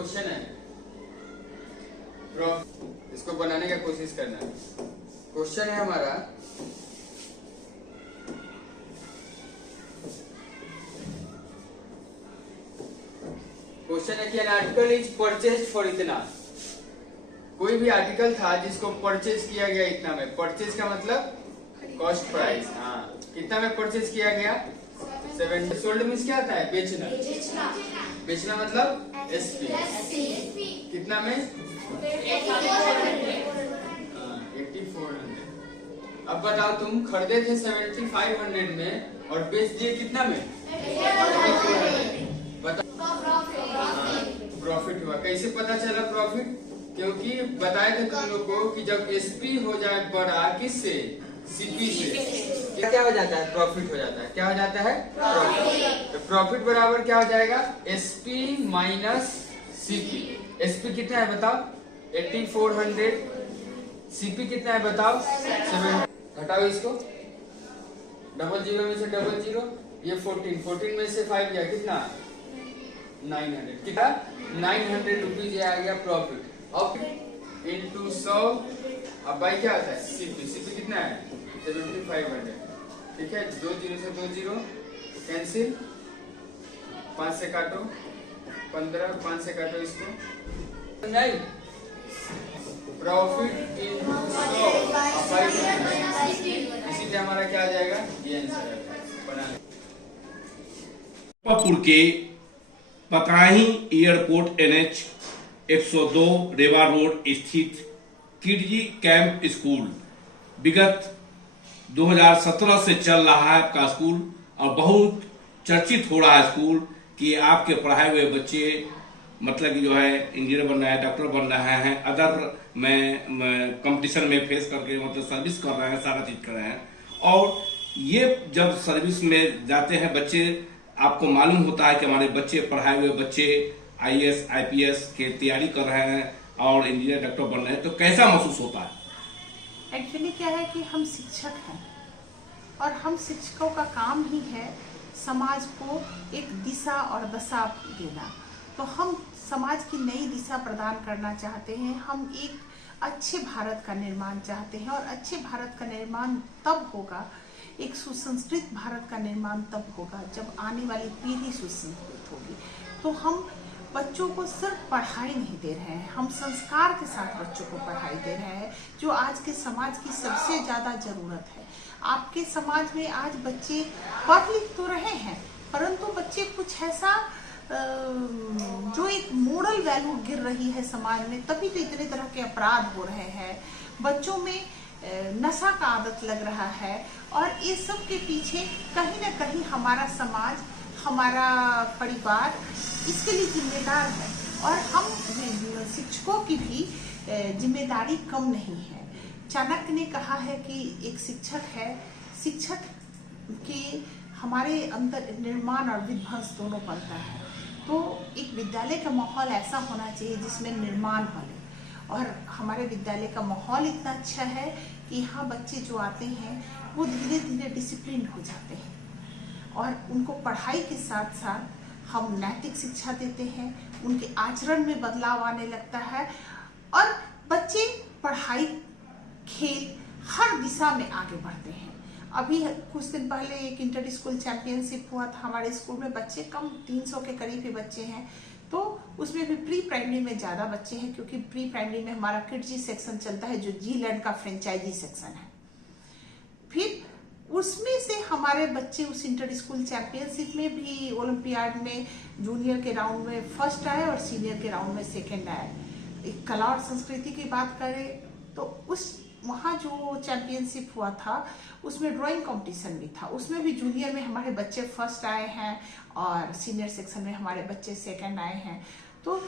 Question है, इसको बनाने का कोशिश करना है। क्वेश्चन है हमारा, क्वेश्चन है कि an article is purchase for इतना। कोई भी आर्टिकल था जिसको परचेज किया गया इतना में। परचेज का मतलब कॉस्ट प्राइस। हाँ, कितना में परचेज किया गया? 70। सोल्ड मीन्स क्या आता है? बेचना। बेचना मतलब एसपी। कितना में? 8400। अब बताओ, तुम खरीदे थे 7500 में और बेच दिए कितना में? प्रॉफिट हुआ। कैसे पता चला प्रॉफिट? क्योंकि बताए थे तुम लोग को कि जब एसपी हो जाए बड़ा किससे? सीपी से, क्या हो जाता है? प्रॉफिट हो जाता है। क्या हो जाता है? प्रॉफिट। तो प्रॉफिट बराबर क्या हो जाएगा? SP minus CP. एसपी कितना है बताओ? 8400। सीपी कितना है बताओ? 7। घटाओ इसको, 00 में से 00, ये 14 में से 5 गया कितना? 900। कितना? 900 रुपीज आ गया प्रॉफिट। अब इंटू 100, अब बाई क्या आता है? सीपी। सीपी कितना है? 7500। ठीक है, 2 0 से 2 0 कैंसिल, 5 से काटो 15, 5 से काटो इसको, प्रॉफिट इंटू 100 इसीलिए हमारा क्या आ जाएगा? ये आंसर बना। पापुर के पकराही एयरपोर्ट NH 102 रेवा रोड स्थित किडजी कैंप स्कूल विगत 2017 से चल रहा है आपका स्कूल, और बहुत चर्चित हो रहा है स्कूल कि आपके पढ़ाए हुए बच्चे मतलब कि जो है इंजीनियर बन रहे हैं, डॉक्टर बन रहे हैं, अदर में कंपटीशन में फेस करके मतलब सर्विस कर रहे हैं, सारा चीज कर रहे हैं। और ये जब सर्विस में जाते हैं बच्चे, आपको मालूम होता है कि हमारे बच्चे पढ़ाए हुए बच्चे IAS IPS के तैयारी कर रहे हैं और इंजीनियर डॉक्टर बन रहे हैं, तो कैसा महसूस होता है? एक्चुअली क्या है कि हम शिक्षक हैं और हम शिक्षकों का काम ही है समाज को एक दिशा और दशा देना। तो हम समाज की नई दिशा प्रदान करना चाहते हैं। हम एक अच्छे भारत का निर्माण चाहते हैं, और अच्छे भारत का निर्माण तब होगा, एक सुसंस्कृत भारत का निर्माण तब होगा जब आने वाली पीढ़ी सुसंस्कृत होगी। तो हम बच्चों को सिर्फ पढ़ाई नहीं दे रहे हैं, हम संस्कार के साथ बच्चों को पढ़ाई दे रहे हैं, जो आज के समाज की सबसे ज्यादा जरूरत है। आपके समाज में आज बच्चे पढ़ लिख तो रहे हैं, परंतु बच्चे कुछ ऐसा जो एक मोरल वैल्यू गिर रही है समाज में, तभी तो इतने तरह के अपराध हो रहे हैं। बच्चों में नशा का आदत लग रहा है, और इस सब के पीछे कहीं ना कहीं हमारा समाज, हमारा परिवार इसके लिए जिम्मेदार है। और हम शिक्षकों की भी जिम्मेदारी कम नहीं है। चाणक्य ने कहा है कि एक शिक्षक है, शिक्षक के हमारे अंदर निर्माण और विध्वंस दोनों बनता है। तो एक विद्यालय का माहौल ऐसा होना चाहिए जिसमें निर्माण बने, और हमारे विद्यालय का माहौल इतना अच्छा है कि यहाँ बच्चे जो आते हैं वो धीरे धीरे डिसिप्लिन हो जाते हैं, और उनको पढ़ाई के साथ साथ हम नैतिक शिक्षा देते हैं, उनके आचरण में बदलाव आने लगता है, और बच्चे पढ़ाई, खेल, हर दिशा में आगे बढ़ते हैं। अभी कुछ दिन पहले एक इंटर स्कूल चैंपियनशिप हुआ था हमारे स्कूल में। बच्चे कम 300 के करीब ही बच्चे हैं, तो उसमें भी प्री प्राइमरी में ज्यादा बच्चे हैं, क्योंकि प्री प्राइमरी में हमारा किडजी सेक्शन चलता है जो GLAD का फ्रेंचाइजी सेक्शन है। फिर उसमें से हमारे बच्चे उस इंटर स्कूल चैंपियनशिप में भी, ओलंपियाड में जूनियर के राउंड में फर्स्ट आए और सीनियर के राउंड में सेकंड आए। एक कला और संस्कृति की बात करें तो वहाँ जो चैंपियनशिप हुआ था उसमें ड्राइंग कंपटीशन भी था, उसमें भी जूनियर में हमारे बच्चे फर्स्ट आए हैं और सीनियर सेक्शन में हमारे बच्चे सेकंड आए हैं। तो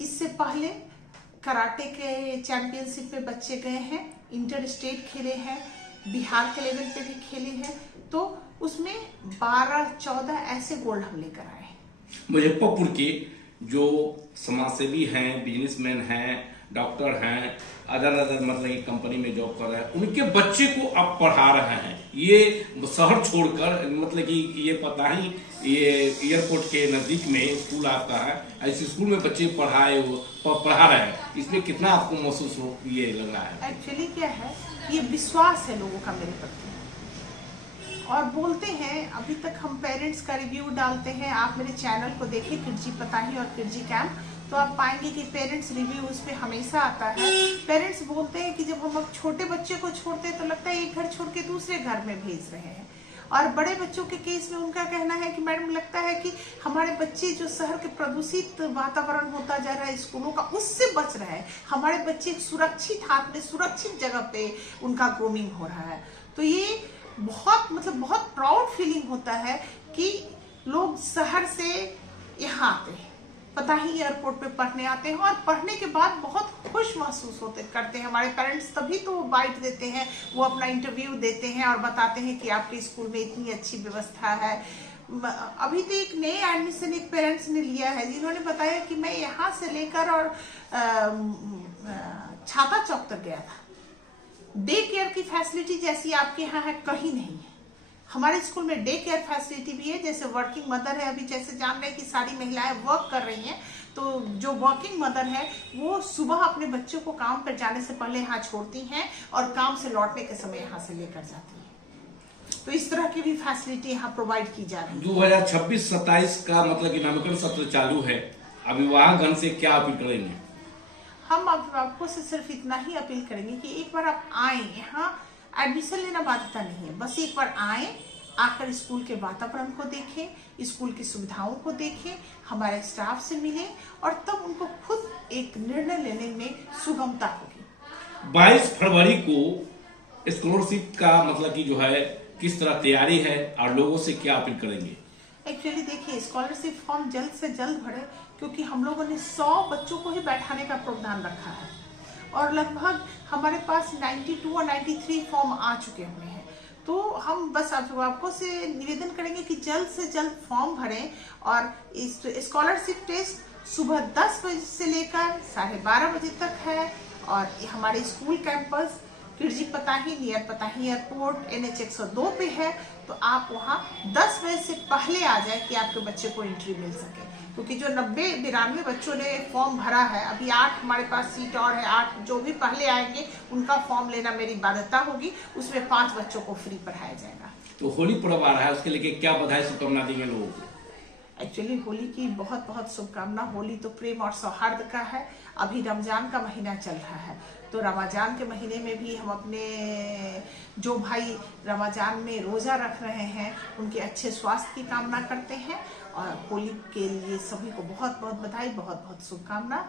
इससे पहले कराटे के चैंपियनशिप में बच्चे गए हैं, इंटर स्टेट खेले हैं, बिहार के लेवल पे भी खेले हैं, तो उसमें 12-14 ऐसे गोल्ड हम लेकर आए हैं। मुजफ्फरपुर के जो समाजसेवी हैं, बिजनेसमैन हैं, डॉक्टर हैं, अदर मतलब कि कंपनी में जॉब कर रहे हैं, उनके बच्चे को आप पढ़ा रहे हैं। ये शहर छोड़कर, मतलब कि ये पता ही ये एयरपोर्ट के नजदीक में स्कूल आता है, ऐसे स्कूल में बच्चे पढ़ा रहे हैं, इसमें कितना आपको महसूस हो ये लग रहा है? एक्चुअली क्या है, ये विश्वास है लोगों का मेरे प्रति। और बोलते हैं, अभी तक हम पेरेंट्स का रिव्यू डालते हैं, आप मेरे चैनल को देखिए किडजी पताही और किडजी कैंप, तो आप पाएंगे कि पेरेंट्स रिव्यू उस पे हमेशा आता है। पेरेंट्स बोलते हैं कि जब हम अब छोटे बच्चे को छोड़ते हैं तो लगता है एक घर छोड़ के दूसरे घर में भेज रहे हैं, और बड़े बच्चों के केस में उनका कहना है कि मैडम लगता है कि हमारे बच्चे जो शहर के प्रदूषित वातावरण होता जा रहा है स्कूलों का, उससे बच रहे हैं, हमारे बच्चे सुरक्षित हाथ में सुरक्षित जगह पे उनका ग्रूमिंग हो रहा है। तो ये बहुत प्राउड फीलिंग होता है कि लोग शहर से यहाँ आते हैं, पताही एयरपोर्ट पे पढ़ने आते हैं, और पढ़ने के बाद बहुत खुश महसूस करते हैं। हमारे पेरेंट्स तभी तो बाइट देते हैं, वो अपना इंटरव्यू देते हैं और बताते हैं कि आपके स्कूल में इतनी अच्छी व्यवस्था है। अभी तो एक नए एडमिशन एक पेरेंट्स ने लिया है, जिन्होंने बताया कि मैं यहाँ से लेकर और छाता चौक तक गया था, डे केयर की फैसिलिटी जैसी आपके यहाँ है कहीं नहीं है। हमारे स्कूल में डे केयर फैसिलिटी भी है, जैसे वर्किंग मदर है, अभी जैसे जान रहे हैं कि सारी महिलाएं वर्क कर रही हैं, तो जो वर्किंग मदर है वो सुबह अपने बच्चों को काम पर जाने से पहले यहाँ छोड़ती हैं और काम से लौटने के समय यहाँ से लेकर जाती है। तो इस तरह की भी फैसिलिटी यहाँ प्रोवाइड की जा रही है। 2026-27 का मतलब कि नामांकन सत्र चालू है, अभिभावकगण से क्या अपील करेंगे? हम अभिभावकों से सिर्फ इतना ही अपील करेंगे कि एक बार आप आए, यहाँ एडमिशन लेना बाध्यता नहीं है, बस एक बार आए, आकर स्कूल के वातावरण को देखें, स्कूल की सुविधाओं को देखें, हमारे स्टाफ से मिलें, और तब उनको खुद एक निर्णय लेने में सुगमता होगी। 22 फरवरी को स्कॉलरशिप का मतलब कि जो है किस तरह तैयारी है और लोगों से क्या अपील करेंगे? एक्चुअली देखिए, स्कॉलरशिप फॉर्म जल्द से जल्द भरे, क्योंकि हम लोगों ने 100 बच्चों को ही बैठाने का प्रावधान रखा है, और लगभग हमारे पास 92 और 93 फॉर्म आ चुके हुए हैं। तो हम बस अभिभावकों से निवेदन करेंगे कि जल्द से जल्द फॉर्म भरें, और इस स्कॉलरशिप टेस्ट सुबह 10 बजे से लेकर 12:30 बजे तक है, और हमारे school campus Kidzee Patahi near Patahi airport NH 102 पे है। तो आप वहाँ 10 बजे से पहले आ जाए कि आपके बच्चे को एंट्री मिल सके, क्योंकि जो 90-92 बच्चों ने फॉर्म भरा है, अभी 8 हमारे पास सीट और है, 8 जो भी पहले आएंगे उनका फॉर्म लेना मेरी बाध्यता होगी, उसमें 5 बच्चों को फ्री पढ़ाया जाएगा। तो होली पर्व आ रहा है, उसके लिए क्या बधाई शुभकामना देंगे लोगों को? एक्चुअली होली की बहुत बहुत शुभकामना। होली तो प्रेम और सौहार्द का है। अभी रमजान का महीना चल रहा है, तो रमजान के महीने में भी हम अपने जो भाई रमजान में रोजा रख रहे हैं उनके अच्छे स्वास्थ्य की कामना करते हैं, और होली के लिए सभी को बहुत बहुत बधाई, बहुत बहुत शुभकामना।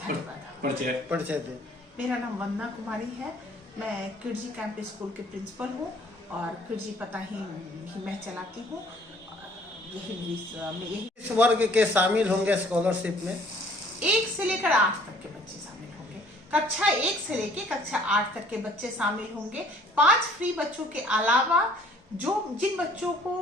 धन्यवाद। परिचय दे। मेरा नाम वंदना कुमारी है, मैं किडजी कैंप स्कूल के प्रिंसिपल हूँ, और किडजी पताही ही मैं चलाती हूँ। यही इस वर्ग के शामिल होंगे स्कॉलरशिप में? 1 से लेकर 8 तक के बच्चे शामिल होंगे। कक्षा 1 से लेकर कक्षा 8 तक के बच्चे शामिल होंगे। 5 फ्री बच्चों के अलावा जिन बच्चों को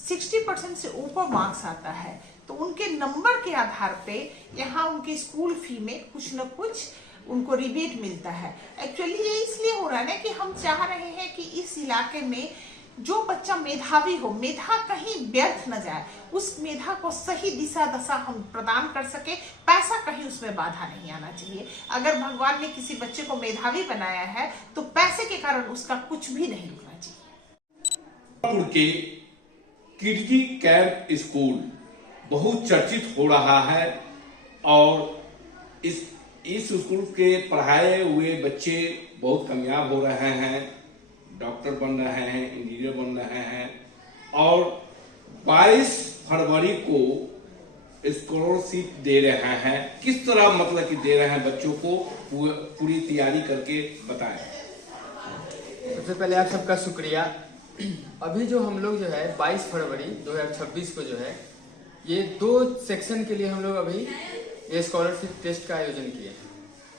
60% से ऊपर मार्क्स आता है, तो उनके नंबर के आधार पे यहाँ उनके स्कूल फी में कुछ न कुछ उनको रिबेट मिलता है। एक्चुअली ये इसलिए हो रहा है ना कि हम चाह रहे हैं कि इस इलाके में जो बच्चा मेधावी हो, मेधा कहीं व्यर्थ न जाए, उस मेधा को सही दिशा दशा हम प्रदान कर सके, पैसा कहीं उसमें बाधा नहीं आना चाहिए। अगर भगवान ने किसी बच्चे को मेधावी बनाया है तो पैसे के कारण उसका कुछ भी नहीं रुकना चाहिए। के किडजी कैंप स्कूल बहुत चर्चित हो रहा है, और इस स्कूल के पढ़ाए हुए बच्चे बहुत कामयाब हो रहे हैं, डॉक्टर बन रहे हैं, इंजीनियर बन रहे हैं, और 22 फरवरी को स्कॉलरशिप दे रहे हैं। किस तरह मतलब कि दे रहे हैं बच्चों को, पूरी तैयारी करके बताएं। सबसे पहले आप सबका शुक्रिया। अभी जो हम लोग जो है 22 फरवरी 2026 को जो है ये 2 सेक्शन के लिए हम लोग अभी ये स्कॉलरशिप टेस्ट का आयोजन किए।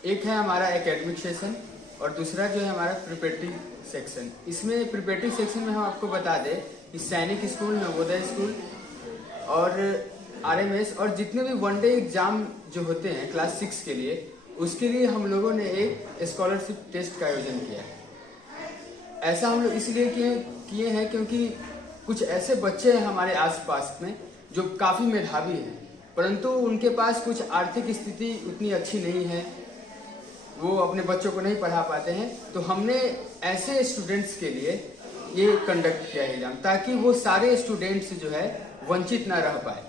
एक है हमारा एकेडमिक सेशन, और दूसरा जो है हमारा प्रिपरेटरी सेक्शन। इसमें प्रिपरेटरी सेक्शन में हम आपको बता दें कि सैनिक स्कूल, नवोदय स्कूल और RMS और जितने भी वनडे एग्जाम जो होते हैं क्लास 6 के लिए, उसके लिए हम लोगों ने एक स्कॉलरशिप टेस्ट का आयोजन किया है। ऐसा हम लोग इसलिए किए हैं क्योंकि कुछ ऐसे बच्चे हैं हमारे आसपास में जो काफ़ी मेधावी हैं, परंतु उनके पास कुछ आर्थिक स्थिति उतनी अच्छी नहीं है, वो अपने बच्चों को नहीं पढ़ा पाते हैं। तो हमने ऐसे स्टूडेंट्स के लिए ये कंडक्ट किया एग्जाम, ताकि वो सारे स्टूडेंट्स जो है वंचित ना रह पाए।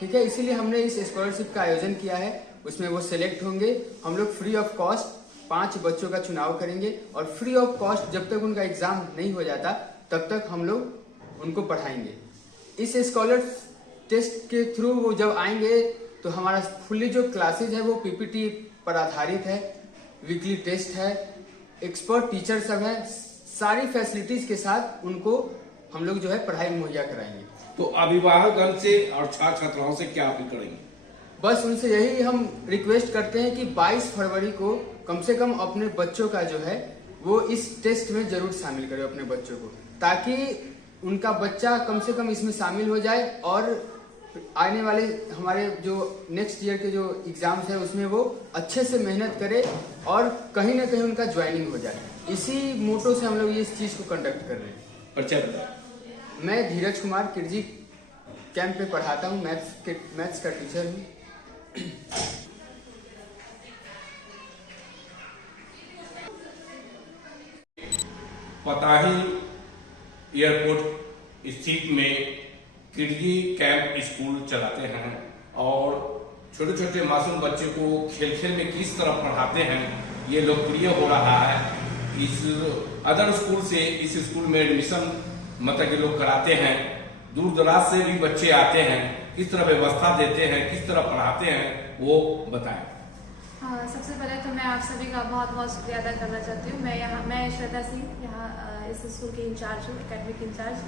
ठीक है, इसीलिए हमने इस स्कॉलरशिप का आयोजन किया है। उसमें वो सिलेक्ट होंगे, हम लोग फ्री ऑफ कॉस्ट 5 बच्चों का चुनाव करेंगे और फ्री ऑफ कॉस्ट जब तक उनका एग्जाम नहीं हो जाता तब तक हम लोग उनको पढ़ाएंगे। इस स्कॉलर टेस्ट के थ्रू वो जब आएंगे तो हमारा फुल्ली जो क्लासेज है वो पीपीटी पर आधारित है, वीकली टेस्ट है, एक्सपर्ट टीचर सब है, सारी फैसिलिटीज के साथ उनको हम लोग जो है पढ़ाई मुहैया कराएंगे। तो अभिभावकगण से और छात्र छात्राओं से क्या अपील करेंगे? बस उनसे यही हम रिक्वेस्ट करते हैं कि 22 फरवरी को कम से कम अपने बच्चों का जो है वो इस टेस्ट में जरूर शामिल करें अपने बच्चों को, ताकि उनका बच्चा कम से कम इसमें शामिल हो जाए और आने वाले हमारे जो नेक्स्ट ईयर के जो एग्जाम्स है उसमें वो अच्छे से मेहनत करे और कहीं ना कहीं उनका ज्वाइनिंग हो जाए। इसी मोटो से हम लोग इस चीज को कंडक्ट कर रहे हैं। परिचय। मैं धीरज कुमार किरजी कैंप पे पढ़ाता हूँ, मैथ्स का टीचर हूँ। पताही एयरपोर्ट स्थित में किडजी कैंप स्कूल चलाते हैं और छोटे छोटे मासूम बच्चे को खेल खेल में किस तरह पढ़ाते हैं ये लोकप्रिय हो रहा है। इस अदर स्कूल से इस स्कूल में एडमिशन मतलब के लोग कराते हैं, दूर दराज से भी बच्चे आते हैं, किस तरह व्यवस्था देते हैं, किस तरह पढ़ाते हैं वो बताएं। हाँ, सबसे पहले तो मैं आप सभी का बहुत बहुत शुक्रिया अदा करना चाहती हूँ। मैं श्वेता सिंह यहाँ इस स्कूल की इंचार्ज हूँ, एकेडमिक इंचार्ज।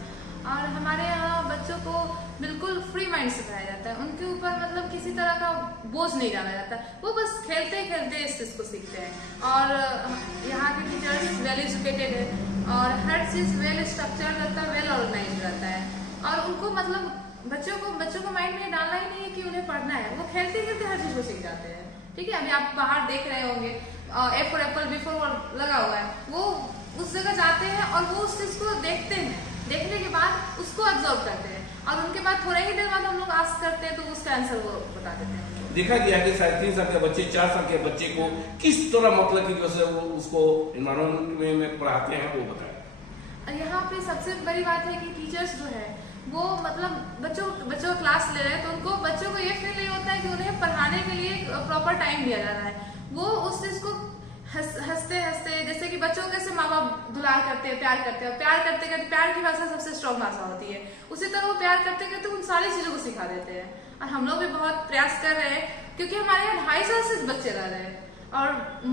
और हमारे यहाँ बच्चों को बिल्कुल फ्री माइंड से पढ़ाया जाता है, उनके ऊपर मतलब किसी तरह का बोझ नहीं डाला जाता, वो बस खेलते खेलते इस चीज़ को सीखते हैं। और यहाँ के टीचर्स वेल एजुकेटेड है और हर चीज़ वेल स्ट्रक्चर्ड रहता है, वेल ऑर्गेनाइज रहता है। और उनको मतलब बच्चों को माइंड में डालना ही नहीं है कि उन्हें पढ़ना है, वो खेलते खेलते हर चीज़ को सीख जाते हैं। ठीक है, अभी आप बाहर देख रहे होंगे A for apple B for लगा हुआ है, वो उस जगह जाते हैं और वो उस चीज़ को देखते हैं, देखने के बाद उसको ऑब्जर्व करते हैं और उनके बाद थोड़ा ही देर बाद हम लोग आस्क करते हैं तो उसका आंसर वो बता देते हैं। देखा गया कि 3.5 साल के बच्चे 4 साल के बच्चे को किस तरह मतलब कि जैसे वो उसको एनवायरमेंट में पढ़ाते हैं वो बताएं। यहाँ पे सबसे बड़ी बात है कि टीचर्स जो है वो मतलब बच्चों क्लास ले रहे हैं तो उनको बच्चों को ये फील नहीं होता है कि उन्हें पढ़ाने के लिए प्रॉपर टाइम दिया जा रहा है। वो उस चीज को हंसते हंसते, जैसे कि बच्चों कैसे माँ बाप दुलार करते हैं, प्यार करते हैं, प्यार करते करते प्यार की भाषा सबसे स्ट्रॉन्ग भाषा होती है, उसी तरह वो प्यार करते करते उन सारी चीजों को सिखा देते हैं। और हम लोग भी बहुत प्रयास कर रहे हैं क्योंकि हमारे यहाँ 2.5 साल से बच्चे रह रहे हैं और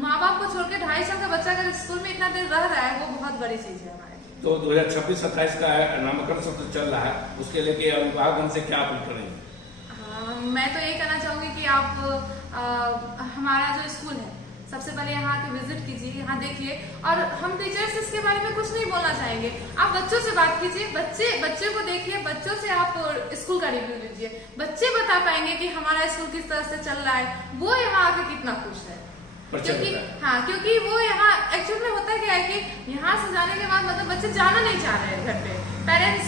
माँ बाप को छोड़ के 2.5 साल का बच्चा अगर स्कूल में इतना देर रह रहा है वो बहुत बड़ी चीज है हमारे। तो 2026-27 का नामांकन सत्र चल रहा है, उसके लेके अभिभावक हमसे क्या अपील करेंगे? मैं तो यही कहना चाहूंगी कि आप हमारा जो स्कूल है सबसे पहले यहाँ के विजिट कीजिए, यहाँ देखिए। और हम टीचर्स इसके बारे में कुछ नहीं बोलना चाहेंगे, आप बच्चों से बात कीजिए, बच्चे को देखिए, बच्चों से आप स्कूल का रिव्यू लीजिए, बच्चे बता पाएंगे कि हमारा स्कूल किस तरह से चल रहा है, वो यहाँ आके कितना खुश है। क्योंकि वो यहाँ एक्चुअल में होता क्या है कि यहाँ से जाने के बाद मतलब बच्चे जाना नहीं चाह रहे हैं घर पे, पेरेंट्स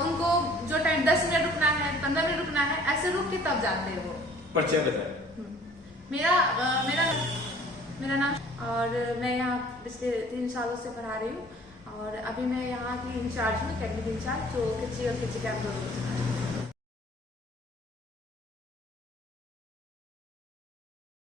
उनको जो टाइम 10 मिनट रुकना है, 15 मिनट रुकना है, ऐसे रुक के तब जाते हैं वो। परिचय बताएं। मेरा नाम, और मैं यहाँ पिछले 3 सालों से पढ़ा रही हूँ और अभी मैं यहाँ की इंचार्ज हूँ, एकेडमिक इंचार्ज, जो किडजी और किडजी कैंप दोनों को सिखा रही हूँ।